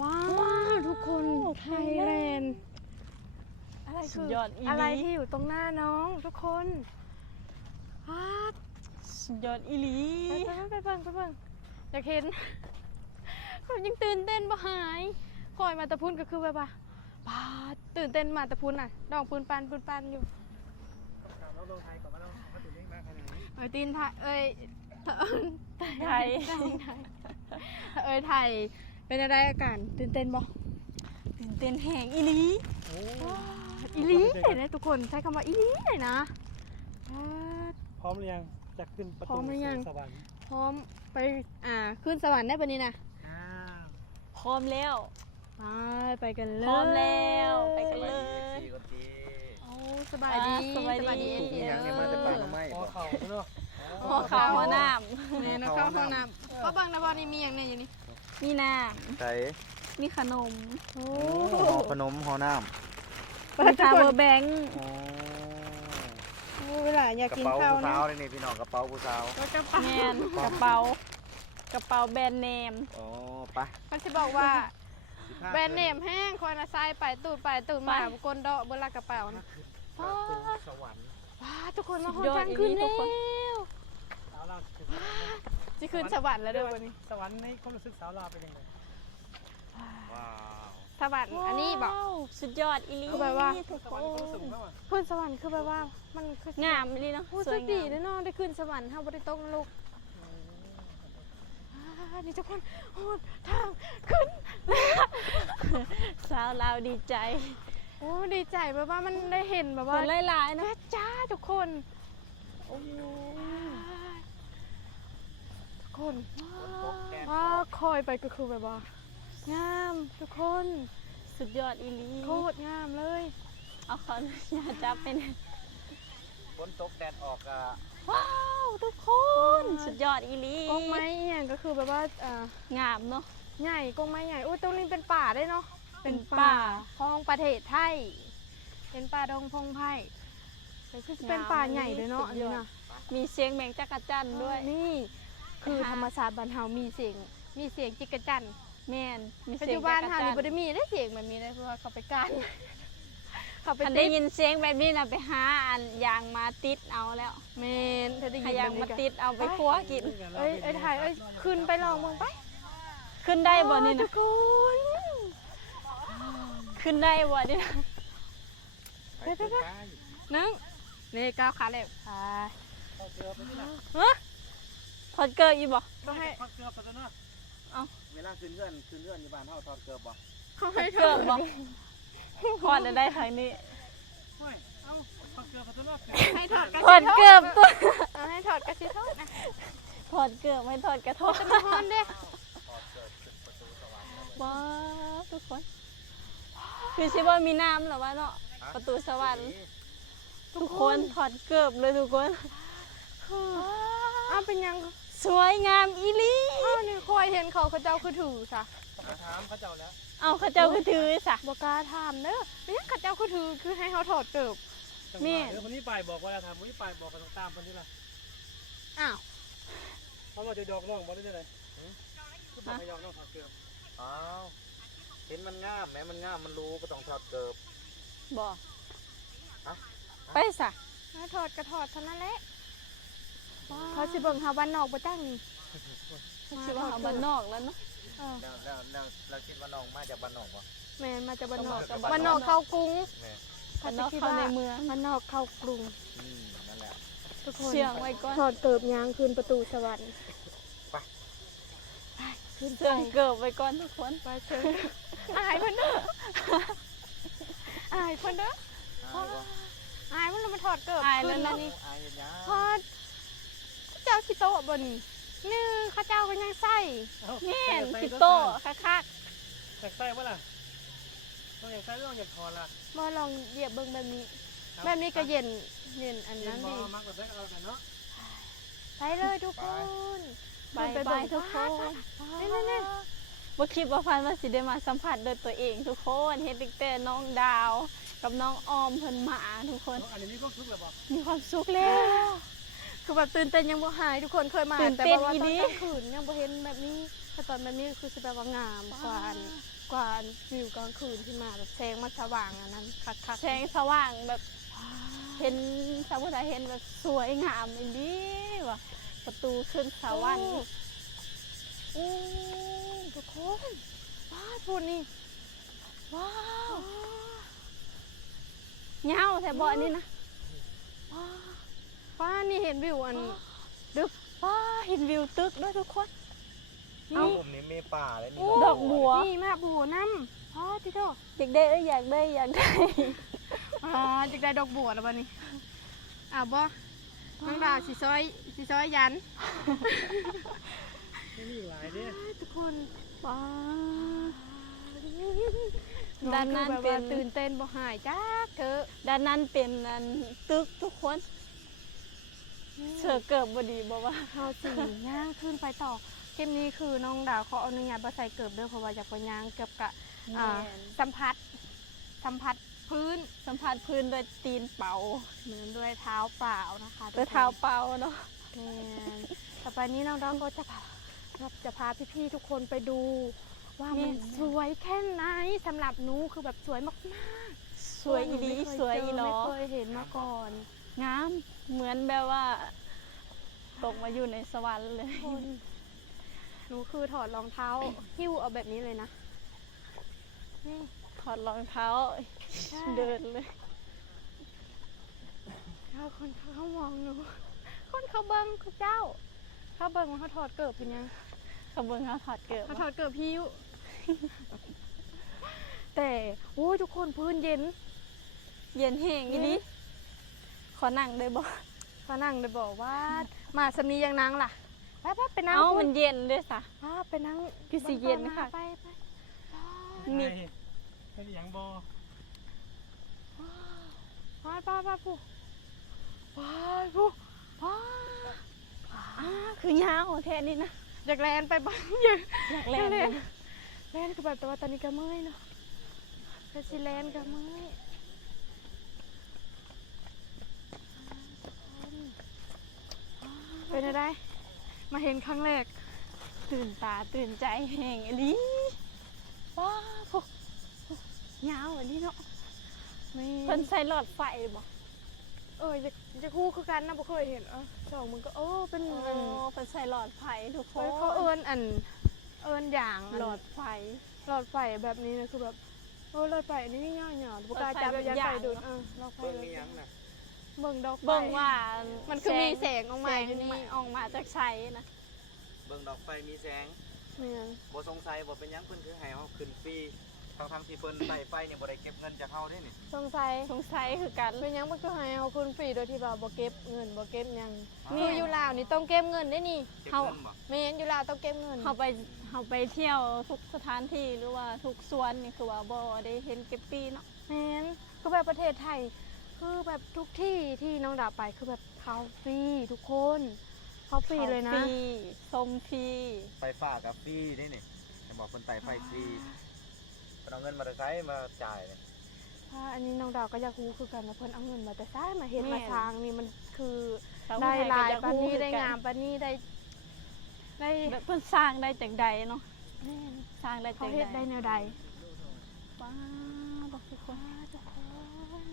ว้าวทุกคนไทยแลนด์อะไรคืออะไรที่อยู่ตรงหน้าน้องทุกคนว้าวสุดยอดอีหลีไปเบิ่งอยากเห็นคนยังตื่นเต้นบ่หายคอยมาตะพุนก็คือแบบว่าป้าตื่นเต้นมาตะพุนอ่ะดองปืนปันอยู่เราลงไทยก่อนว่าเราตื่นเต้นมากขนาดนี้ตีนไทยไทยไทยเป็นอะไรอาการตื่นเต้นบ่ตื่นเต้นแหงอีหลีอีหลีเลยนะทุกคนใช้คำว่าอีหลีเลยนะพร้อมหรือยังจะขึ้นประตูสวรรค์พร้อมไปขึ้นสวรรค์ได้ปะนี่นะพร้อมแล้วไปกันเลยพร้อมแล้วไปกันเลยโอ้สบายดียังเนี่ยมาจะไปไม่พอเข่าเนาะพอข้าวน้ำเนี่ยนะข้าวน้ำก็บางนะบอนี่มีอย่างเนี่ยอยู่นี่มีน้ำใส่มีขนมขนมห่อน้ำมีพาวเวอร์แบงค์เวลาอยากกินข้าวผู้สาวเลยนี่พี่น้องกระเป๋าผู้สาวแมนกระเป๋าแบรนด์เนมอ๋อไปมันจะบอกว่าแบรนด์เนมแห้งคอยนะทรายไปตูดมาบกลดอกบนลากระเป๋านะสวรรค์ทุกคนมาหอจังขึ้นแล้วจะขึ้นสวรรค์แล้วเด้อวันนี้สวรรค์ในความรู้สึกสาวลาวเป็นยังไงว้าวสวรรค์อันนี้บอกสุดยอดอีหลีคือแบบว่าขึ้นสวรรค์คือแบบว่ามันงามอีหลีเนาะสวยดีแน่นอนได้ขึ้นสวรรค์เฮาบ่ได้ตกนรกนี่ทุกคนโหดทางขึ้นสาวลาวดีใจโอ้ดีใจแบบว่ามันได้เห็นแบบว่าคนหลายๆนะจ้าทุกคนโอ้ทุกคนว่าคอยไปก็คือแบบว่างามทุกคนสุดยอดอีหลีโคตรงามเลยเอาขออนุญาตจับเป็นฝนตกแดดออกว้าวทุกคนสุดยอดอีหลีกงไม้อย่างก็คือแบบว่างามเนาะใหญ่กงไม้ใหญ่อุ้ยตรงนี้เป็นป่าได้เนาะเป็นป่าพองประเทศไทยเป็นป่าดงพงไผ่คือเป็นป่าใหญ่เลยเนาะอันนี้นะมีเสียงแมงจักรจั่นด้วยนี่คือธรรมศาสตร์บ้านเฮามีเสียงจิกกระจั่นแม่นมีเสียงปัจจุบันเฮานี่บ่ได้มีได้เสียงแบบนี้เลยเพราะว่าเขาไปการเขาไปได้ยินเสียงแบบนี้นะไปหาอันยางมาติดเอาแล้วแม่นถ้าได้ยินยางมาติดเอาไปคั่วกินถ่ายขึ้นไปลองมองไปขึ้นได้บ่นี่นะคุณขึ้นได้บ่นี่นะไปนึงนี่ก้าวขาเล็บถอดเกลืออีบ่ต้องให้ถอดเกลือก่อนนะเอาเวลาขึ้นเงื่อนอยู่บ้านเฮาถอดเกลือบ่ให้เกลือบ่ถอดได้ทางนี้เอาถอดเกลือก่อนนะให้ถอดกระถอดเกลือตัวให้ถอดกระชิโทษนะถอดเกลือไม่ถอดกระทบจะมาฮอนเด้ว้าวทุกคนคือชิว่ามีน้ำหรอวะเนาะประตูสวรรค์ทุกคนถอดเกือบเลยทุกคนเป็นยังสวยงามอีลีนี่คอยเห็นเขาเจ้าคือถือซะถามเขาเจ้าแล้วเอาเขาเจ้าคือถือซะบอกกล้าถามเด้อไม่ยังเขาเจ้าคือถือคือให้เขาถอดเกือบแม่คนนี้ไปบอกว่าเราทำคนนี้ไปบอกกันต้องตามคนนี้ล่ะเขาบอกจะยอกน้องบอกได้ยังไงก็บอกให้ยอกน้องถอดเกือบอ้าวเห็นมันง่ามแม้มันง่ามมันรู้ก็ต้องถอดเกือบบอกไปซะถอดกระถอดเท่านั้นแหละเขาสิเบิ่งหาบ้านนอกบ่ตั้งนี่สิว่าหาบ้านนอกแล้วเนาะเราคิดว่าน้องมาจากบ้านนอกป่ะแม่มาจากบ้านนอกเข้ากรุงบ้านนอกเข้าในเมืองบ้านนอกเข้ากรุงนั่นแหละทุกคนเสียงไว้ก่อนถอดเกิบยางคืนประตูสวรรค์ไปขึ้นเสียงเกิบไว้ก่อนทุกคนไปเชิญอายเพิ่นเด้ออายเพิ่นเด้ออายมันมาถอดเกิบขึ้นแล้วนี่ถอดเจ้าขี้โต๊ะบนนี่ข้าเจ้าก็ยังใส่เงี้ยขี้โต๊ะคักอยากใส่ป่ะล่ะต้องอยากใส่ต้องอยากถอดล่ะมาลองเหยียบเบิ้งแบบนี้ก็เย็นอันนั้นดีไปเลยทุกคนไปทุกคนนี่ว่าคิดว่าพันว่าสิได้มาสัมผัสโดยตัวเองทุกคนเฮ็ดติ๊กเตอร์น้องดาวกับน้องออมเพิ่นมาทุกคนอันนี้มีความสุขแล้วบ่มีความสุขแล้วคือแบบตื่นเต้นยังบ่หายทุกคนเคยมาแต่ว่าตอนกลางคืนยังบ่เห็นแบบนี้ แต่ตอนแบบนี้คือสิแบบว่างามกว่าอันวิวกลางคืนที่มาแบบแสงมันสว่างอันนั้นคักๆ แสงสว่างแบบเห็นสาวผู้ใดเห็นแบบสวยงามอีดีว่ะประตูขึ้นสวรรค์ โอ้ทุกคนว้าวพูดนี่ว้าว เหงาแต่บ่อนี่นะ ว้านี่เห็นวิวอัน ดึกว้าเห็นวิวตึกด้วยทุกคน เอาผมนี่มีป่าเลยมี ดอกบัว นี่แม่บัวน้ำอ๋อที่เจ้า อยากได้อยากได้ อยากได้ดอกบัวแล้ววันนี้บ่น้องดาวสิซอยยัน นี่มีอีกหลายเด้ ทุกคน ว้า ด้า ด้าน น นั้ นั้น น เป็ เป็น น ตื่นเต้นบ่หายจ้าเถอะ ด้านนั้นเป็นอันตึกทุกคนเสือเกิบบดีบอกว่า เฮาสิย่างขึ้นไปต่อเกมนี้คือน้องดาวเขาเอาอนุญาตบ่ใส่เกิบเด้อเพราะว่าอยากไปย่างเกือบกะสัมผัสพื้น สัมผัสพื้นโดยตีนเป่า เหมือนด้วยเท้าเปล่านะคะ โดยเท้าเป่าเนาะ แม่นต่อไปนี้น้องๆก็จะพาพี่ๆทุกคนไปดู ว่ามันสวยแค่ไหนสำหรับหนูคือแบบสวยมากๆ สวยอีดีสวยอีหลอ ไม่เคยเห็นมาก่อน งามเหมือนแบบว่าตกมาอยู่ในสวรรค์เลย คนหนูคือถอดรองเท้าหิ้วเอาแบบนี้เลยนะนี่ ถอดรองเท้า ใช่ เดินเลย ถ้าคนเขามองหนูคนเขาเบิ้งเขาเจ้าเขาเบิ้งว่าเขาถอดเกิบเป็นยัง ขบวนเขาถอดเกิบ เขาถอดเกิบหิ้ว แต่โอ้ยทุกคนพื้นเย็น เย็นแห้งอีดีขอนั่งได้บ่ ฝรั่งเลยบอกว่ามาสำนียังนั่งล่ะไปไปนั่ง เอ้า คุ มั ณ นเย็นด้วยสะ ไปนั่ง คือสิเย็นค่ะ ไป มี เป็นอย่างบอ ไปผู้ผู้ คือยาวแท้นี่นะ อยากแลนไปบ้างอยาก อยากแล่น แล เลย นแลนคือแบบแต่ว่าตอนนี้ก็เมื่อยเนาะก็สิแลนก็เมื่อยเป็นอะไรมาเห็นครั้งแรก ตื่นตาตื่นใจแห้งอีหลีว้าวพวกยาวอันนี้เนาะ ไม่ เพิ่นใส่หลอดไฟบ่ จะคู่คือกันนะบ่เคยเห็นสองมันก็เป็น โอ้เพิ่นใส่หลอดไฟทุกคน เขาเอิญอย่าง หลอดไฟ หลอดไฟแบบนี้นะคือแบบหลอดไฟอันนี้ง่ายๆหยอดบุกล้าจับยันไฟดูดหลอดไฟ เบิ่งนี่ยังน่ะ เบิ่งดอกไฟ เบิ่งว่า มันคือมีแสงออกมาอยู่นี่ ออกมาจากใช้นะ เบิ่งดอกไฟมีแสง เนี่ย บ่สงสัยบ่เป็นหยังเพิ่นคือให้เฮาขึ้นฟรีทั้งที่เพิ่นไต่ไฟเนี่ยบ่ได้เก็บเงินจากเฮาเด้นี่ สงสัย สงสัยคือกัน เป็นหยังมันก็ให้เอาคุณฟรีโดยที่ว่าบ่เก็บเงินบ่เก็บหยัง นี่ คืออยู่ลาวนี่ต้องเก็บเงินได้นี่ เก็บ เฮา เงินบ่ แม่นอยู่ลาวต้องเก็บเงิน เฮาไปเที่ยวทุกสถานที่หรือว่าทุกสวนนี่คือว่าบ่ได้เห็นเก็บปีเนาะ แม่นคือแบบประเทศไทย คือแบบทุกที่ที่น้องดาวไปคือแบบเขาฟรีทุกคนเขาฟรีเลยนะ ฟรีส้มฟรี ไฟฟ้ากับฟรีเด้นี่แต่บอกเพิ่นไต่ไฟฟรีเพิ่นเอาเงินมาใช้มาจ่ายเลย อันนี้น้องดาวก็อยากรู้คือกันว่าเพิ่นเอาเงินมาแต่ซ้ายมาเฮ็ดมาทางนี่มันคือ ชาว ได้ ไท หลาย ก็ ปานนี้ รู้คือ ได้ กั งามปานนี้ได้ แบบเพิ่นสร้างได้จากใดเนาะ แม่น สร้างได้ เขา จาก เฮ็ดได้แนวใด ว้าวบอกทุกคน ทุกคน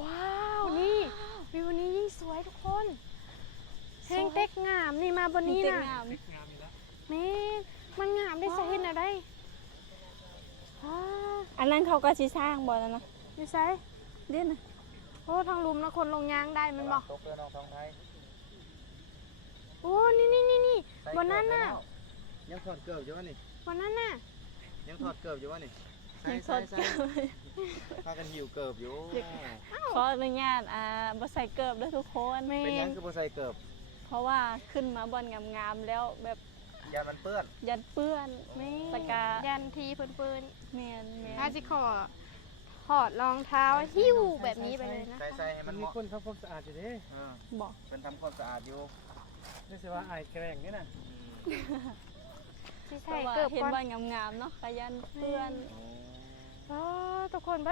ว้าวนี่วิวนี้ยิ่งสวยทุกคนแห้งเต็กงามนี่มาบนนี้ เต็ม นะ งาม งามอีกแล้ว แม่นมันงามได้สะเฮ็ดแนวใดว้าว อันนั้นเขาก็สิสร้างบ่แล้วนะ อยู่ไส เด่นน่ะ โอ้ทางลุมนะคนลงยางได้มันบ่ ตกเรือน้องทองไทย โอ้นี่บนนั้นน่ะ ยังถอดเกือบอยู่วะนี่ บนนั้นน่ะ ยังถอดเกือบอยู่วะนี่ ยังสด ใส่พากันหิวเกือบอยู่ ขออนุญาตบ่ใส่เกิบด้วยทุกคน แม่ เป็นหยัง น คือบ่ใส่เกือบ เพราะว่าขึ้นมาบอนงามๆแล้วแบบ ยามันเปื้อน ยันเปื้อน แม่ ตะกา ยันทีเปื้อน แม่น ๆถ้าสิขอถอดรองเท้าหิ้วแบบนี้ไปเลยนะ ใส่ให้ มั มัน น มี เหมาะ คนทำความสะอาดอยู่เด้ บอก เป็นทำความสะอาดอยู่ ไม่ใช่ว่าอายแกล้งนี่นะ สิ เพ ใส่ ราะว่า เกิบ เห็น ก่อน บอนงามๆเนาะก็ยันเปื้อน อ๋อทุกคนไป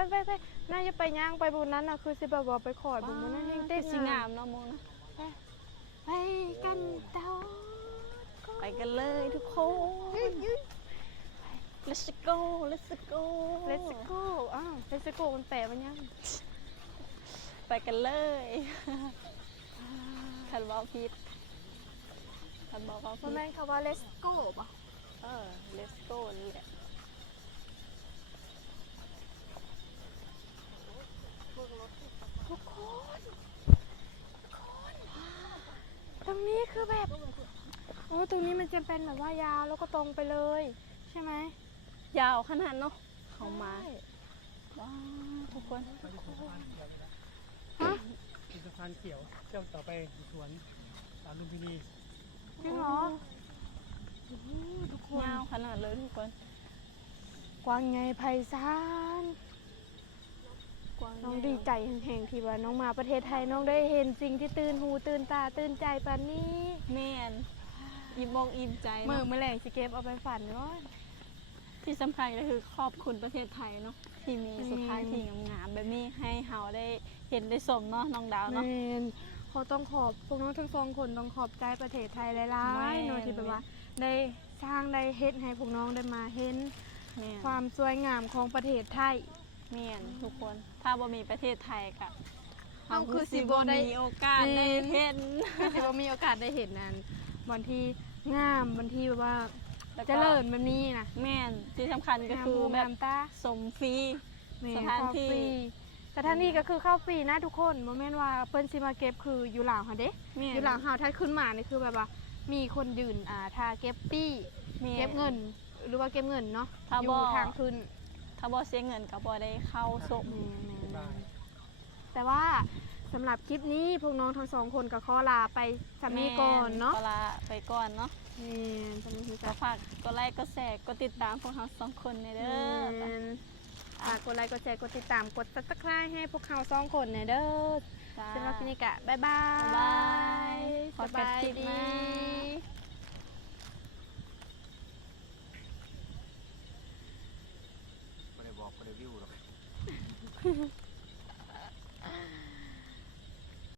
น่าจะไปย่างไปบนนั้นน่ะคือสิแบบว่าไปขอดบนนั้นแห้งเต้ คื น อสิงามเนาะมงนะ ไปกันเต้าก็ ไปกันเลยทุกคน let's go let's go Let's go อ้าว Let's go มันแปลว่ายัง ไปกันเลยคันบอกผิดคันบอกว่า บ่ ผิด แม่นคำว่า Let's go บ่ let's go นี่แหละ ทุกคน ตรงนี้คือแบบโอ้ตรงนี้มันจะเป็นแบบว่ายาวแล้วก็ตรงไปเลย ใช่ไหม ยาวขนาดเนาะเขามาว้าวทุกคน ฮะ เป็นสะพานเขียวเชื่อมต่อไปสวนสามลุมพินี จริงเหรอโอ้โหทุกคน ยาวขนาดเลยทุกคน กว้างใหญ่ไพศาล กว้าง น้องดีใจแห่งๆที่ว่าน้องมาประเทศไทยน้องได้เห็นสิ่งที่ตื่นหูตื่นตาตื่นใจปานนี้ แม่นอิ่มอกอิ่มใจ มือ เนาะ แมลงสิเก็บเอาไปฝันเนาะ ที่สำคัญก็คือขอบคุณประเทศไทยเนาะที่มีสถานที่งามๆแบบนี้ให้เฮาได้เห็นได้สมเนาะน้องดาวเนาะ แม่นเขาต้องขอบพวกน้องทั้งสองคนต้องขอบใจประเทศไทยหลา แม่ ย น ๆเนาะที่แบบว่าได้สร้างได้เฮ็ดให้พวกน้องได้มาเห็น แม่น ความสวยงามของประเทศไทย แม่นทุกคนถ้าบ่มีประเทศไทยก็ เอาคือสิ บ่ บ่ได้ มีโอกาสได้เห็น คือสิบ่มีโอกาสได้เห็นนั่นบางทีงามบางทีแบบว่า แล้วก็ เจริญแบบนี้นะ แม่นที่สำคัญก็คือ แบ แบบ บ ตา สมฟรี สถานที่ เข้ฟรีสถานที่ก็คือเข้าฟรีนะทุกคนโมเมนต์ว่าเปิ้นสิมาเก็บคืออยู่หลังค่ะเด้ แม่น อยู่หลังเฮาถ้าขึ้นมานี่คือแบบว่ามีคนยืนทาเก็บปี้ แม่น เก็บเงิน หรือว่าเก็บเงินเนาะ ถ้า อ บ่ ยู่ทางขึ้น ถ้าบ่เสียเงินก็บ่ได้เข้าสม แต่ว่าสำหรับคลิปนี้พวกน้องทั้งสองคนก็ขอลาไปสามีก่อนเนาะ ก็ลาไปก่อนเนาะ สามีคือ ก็ฝากกดไลค์กดแชร์กดติดตามพวกเราสองคนในเด้อ ฝากกดไลค์กดแชร์กดติดตามกด Subscribe ให้พวกเขาสองคนเนี่ยเด้อ จ้า สำหรับคลิปนี้ก็บ๊ายบาย บ๊ายบายขอกันคลิปหน้า ไม่ได้บอกไม่ได้วิวหรอก